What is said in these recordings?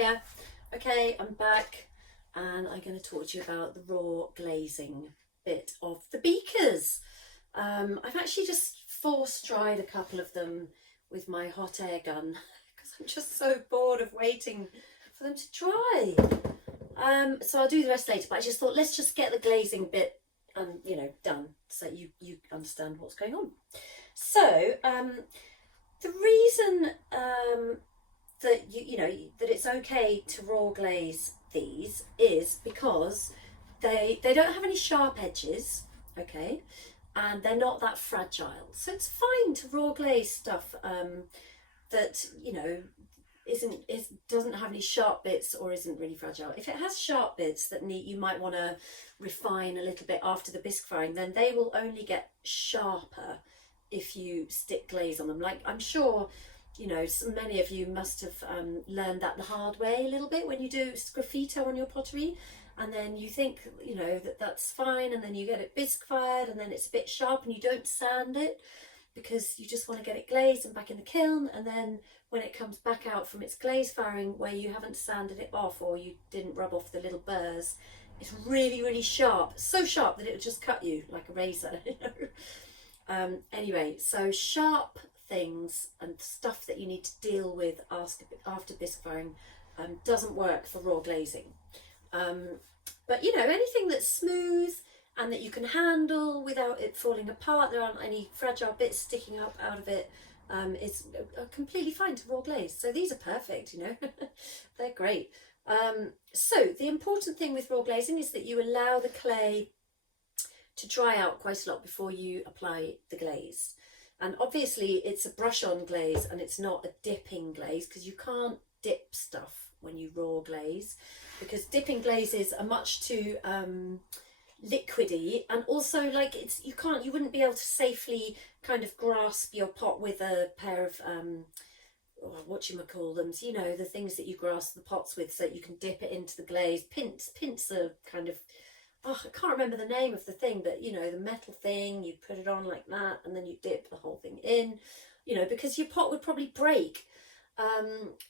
here. Okay, I'm back and I'm going to talk to you about the raw glazing bit of the beakers. I've actually just force dried a couple of them with my hot air gun because I'm just so bored of waiting for them to dry. So I'll do the rest later, but I just thought let's just get the glazing bit done so you understand what's going on. So the reason that that it's okay to raw glaze these is because they don't have any sharp edges, okay, and they're not that fragile. So it's fine to raw glaze stuff that doesn't have any sharp bits or isn't really fragile. If it has sharp bits that you might want to refine a little bit after the bisque firing, then they will only get sharper if you stick glaze on them. Like I'm sure so many of you must have learned that the hard way a little bit when you do sgraffito on your pottery, and then you think that's fine, and then you get it bisque fired and then it's a bit sharp and you don't sand it because you just want to get it glazed and back in the kiln, and then when it comes back out from its glaze firing where you haven't sanded it off or you didn't rub off the little burrs, it's really, really sharp, so sharp that it would just cut you like a razor. Anyway, so sharp things and stuff that you need to deal with after bisque firing doesn't work for raw glazing. But anything that's smooth and that you can handle without it falling apart, there aren't any fragile bits sticking up out of it, is completely fine to raw glaze. So these are perfect, they're great. So the important thing with raw glazing is that you allow the clay to dry out quite a lot before you apply the glaze. And obviously it's a brush on glaze and it's not a dipping glaze, because you can't dip stuff when you raw glaze, because dipping glazes are much too liquidy, and also you wouldn't be able to safely kind of grasp your pot with a pair of whatchamacallem, the things that you grasp the pots with so that you can dip it into the glaze. Pints are kind of, I can't remember the name of the thing, but the metal thing, you put it on like that and then you dip the whole thing in, because your pot would probably break.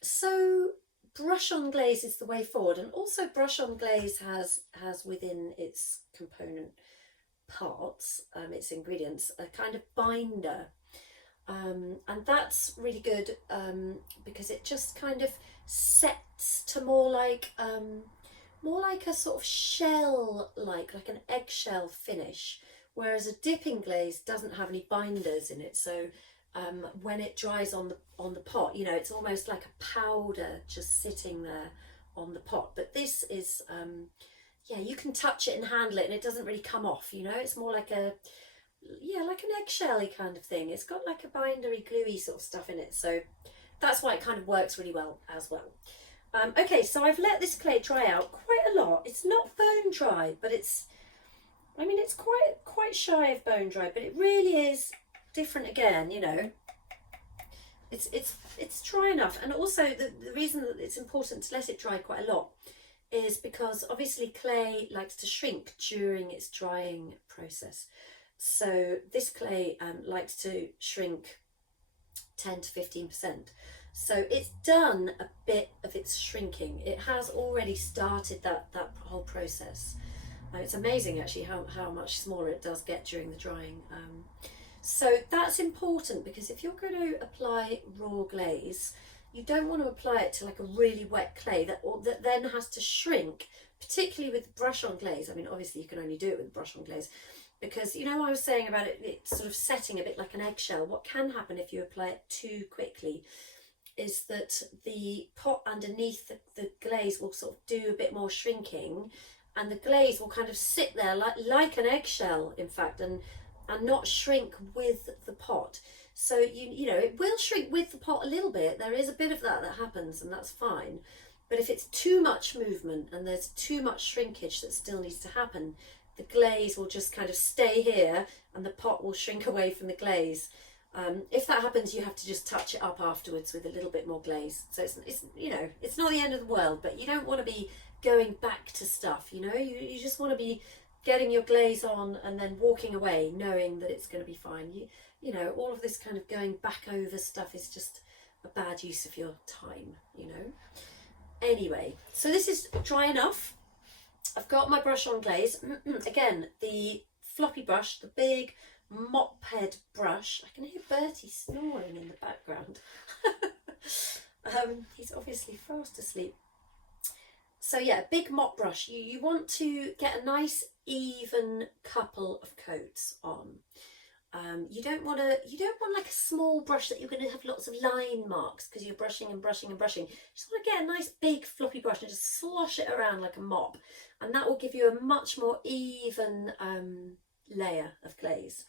So brush on glaze is the way forward. And also brush on glaze has within its component parts, its ingredients, a kind of binder, and that's really good because it just kind of sets to more like a sort of shell, like an eggshell finish, whereas a dipping glaze doesn't have any binders in it. So when it dries on the pot, it's almost like a powder just sitting there on the pot. But this is you can touch it and handle it and it doesn't really come off. It's more like an eggshelly kind of thing. It's got like a bindery, gluey sort of stuff in it, so that's why it kind of works really well as well. Okay, so I've let this clay dry out quite a lot. It's not bone dry, but it's quite shy of bone dry, but it really is different again, It's dry enough. And also the reason that it's important to let it dry quite a lot is because obviously clay likes to shrink during its drying process. So this clay likes to shrink 10 to 15%. So it's done a bit of its shrinking. It has already started that whole process. It's amazing actually how much smaller it does get during the drying. So that's important, because if you're going to apply raw glaze, you don't want to apply it to like a really wet clay that then has to shrink, particularly with brush on glaze. I mean, obviously you can only do it with brush on glaze, because I was saying about it sort of setting a bit like an eggshell. What can happen if you apply it too quickly is that the pot underneath the glaze will sort of do a bit more shrinking, and the glaze will kind of sit there like an eggshell, in fact, and not shrink with the pot. So it will shrink with the pot a little bit. There is a bit of that happens, and that's fine. But if it's too much movement and there's too much shrinkage that still needs to happen, the glaze will just kind of stay here and the pot will shrink away from the glaze. If that happens, you have to just touch it up afterwards with a little bit more glaze. So it's not the end of the world, but you don't want to be going back to stuff. You just want to be getting your glaze on and then walking away knowing that it's going to be fine. All of this kind of going back over stuff is just a bad use of your time. Anyway, so this is dry enough. I've got my brush on glaze. Again, the floppy brush, the big mop head brush. I can hear Bertie snoring in the background. He's obviously fast asleep. So yeah, big mop brush. You want to get a nice even couple of coats on. You don't want like a small brush that you're going to have lots of line marks because you're brushing and brushing and brushing. You just want to get a nice big floppy brush and just slosh it around like a mop, and that will give you a much more even layer of glaze.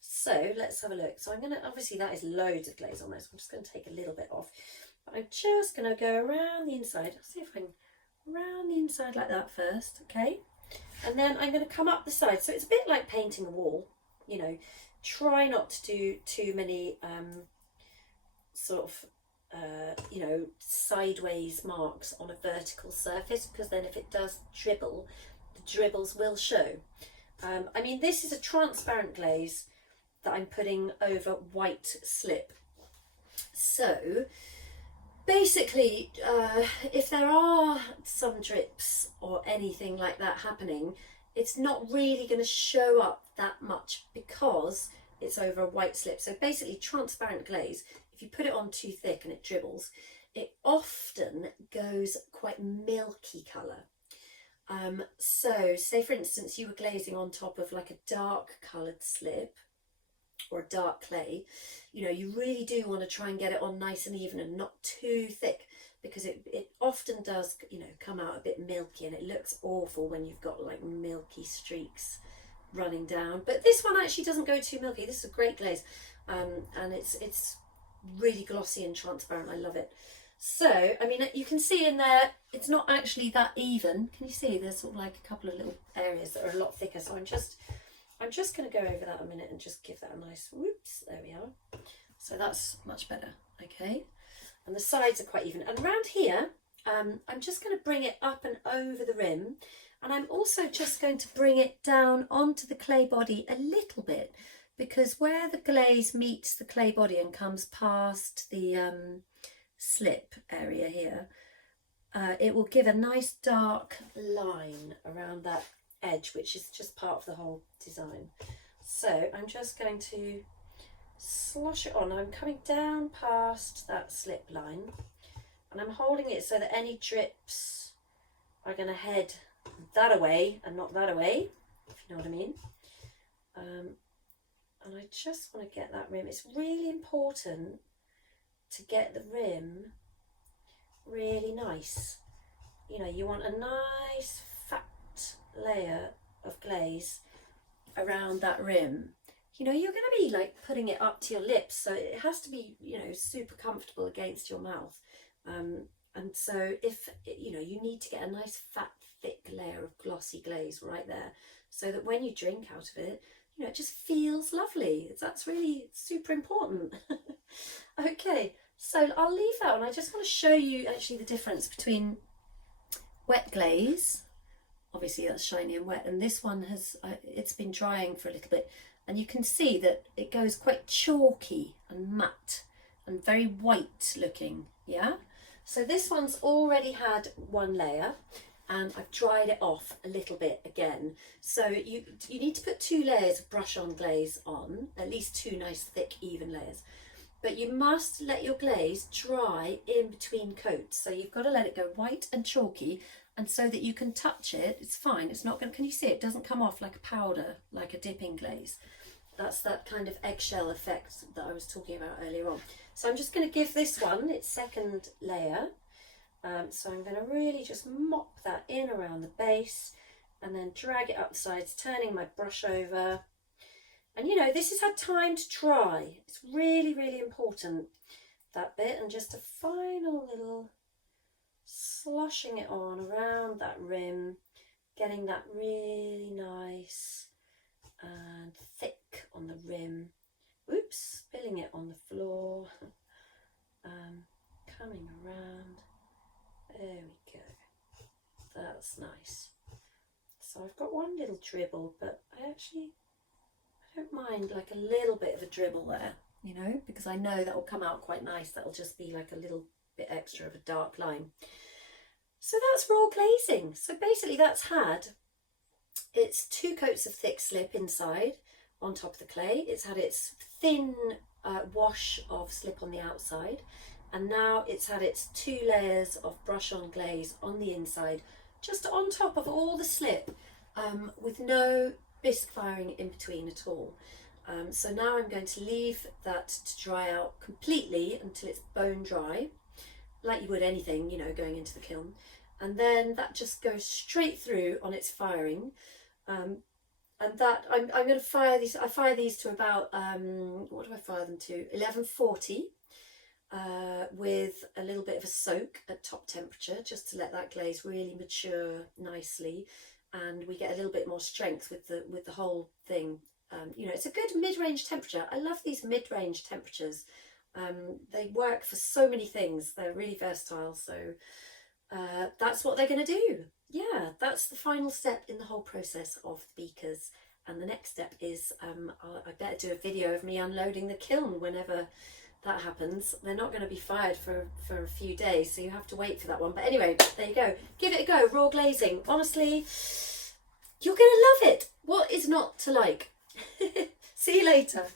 So let's have a look. So I'm going to, obviously that is loads of glaze on this. I'm just going to take a little bit off, but I'm just going to go around the inside. I'll see if I can round the inside like that first, okay? And then I'm going to come up the side. So it's a bit like painting a wall, you know. Try not to do too many you know, sideways marks on a vertical surface, because then if it does dribble, the dribbles will show. I mean, this is a transparent glaze that I'm putting over white slip. So basically, if there are some drips or anything like that happening, it's not really going to show up that much because it's over a white slip. So basically, transparent glaze, if you put it on too thick and it dribbles, it often goes quite milky colour. So say for instance you were glazing on top of like a dark coloured slip or a dark clay, you know, you really do want to try and get it on nice and even and not too thick, because it often does, you know, come out a bit milky, and it looks awful when you've got like milky streaks running down. But this one actually doesn't go too milky. This is a great glaze, and it's really glossy and transparent. I love it. So I mean, you can see in there it's not actually that even. Can you see there's sort of like a couple of little areas that are a lot thicker? So I'm just going to go over that a minute and just give that a nice whoops. There we are. So that's much better. Okay. And the sides are quite even. And around here, I'm just going to bring it up and over the rim. And I'm also just going to bring it down onto the clay body a little bit, because where the glaze meets the clay body and comes past the slip area here, it will give a nice dark line around that edge, which is just part of the whole design. So I'm just going to slosh it on. I'm coming down past that slip line, and I'm holding it so that any drips are going to head that away and not that away, if you know what I mean. And I just want to get that rim. It's really important to get the rim really nice. You know, you want a nice fat layer of glaze around that rim. You know, you're going to be like putting it up to your lips, so it has to be, you know, super comfortable against your mouth. And so if, you know, you need to get a nice fat thick layer of glossy glaze right there, so that when you drink out of it, you know, it just feels lovely. That's really super important. Okay, so I'll leave that one. I just want to show you actually the difference between wet glaze, obviously that's shiny and wet, and this one has, it's been drying for a little bit, and you can see that it goes quite chalky and matte and very white looking, yeah? So this one's already had one layer, and I've dried it off a little bit again. So you need to put 2 layers of brush on glaze on, at least 2 nice thick even layers. But you must let your glaze dry in between coats. So you've got to let it go white and chalky, and so that you can touch it, it's fine. It's not going to, can you see it doesn't come off like a powder, like a dipping glaze. That's that kind of eggshell effect that I was talking about earlier on. So I'm just going to give this one its second layer. So I'm going to really just mop that in around the base and then drag it up the sides, turning my brush over. And you know, this has had time to dry. It's really, really important, that bit. And just a final little sloshing it on around that rim, getting that really nice and thick on the rim. Oops, spilling it on the floor. Coming around. There we go. That's nice. So I've got one little dribble, but I don't mind like a little bit of a dribble there, you know, because I know that will come out quite nice. That'll just be like a little bit extra of a dark line. So that's raw glazing. So basically that's had its 2 coats of thick slip inside on top of the clay. It's had its thin wash of slip on the outside, and now it's had its 2 layers of brush on glaze on the inside, just on top of all the slip, with no bisque firing in between at all. So now I'm going to leave that to dry out completely until it's bone dry, like you would anything, you know, going into the kiln. And then that just goes straight through on its firing. And that I'm going to fire these. I fire these to about what do I fire them to? 1140, with a little bit of a soak at top temperature, just to let that glaze really mature nicely, and we get a little bit more strength with the whole thing. You know, it's a good mid-range temperature. I love these mid-range temperatures. They work for so many things. They're really versatile. So that's what they're going to do. Yeah, that's the final step in the whole process of the beakers. And the next step is I better do a video of me unloading the kiln whenever that happens. They're not going to be fired for a few days, so you have to wait for that one. But anyway, there you go. Give it a go. Raw glazing. Honestly, you're going to love it. What is not to like? See you later.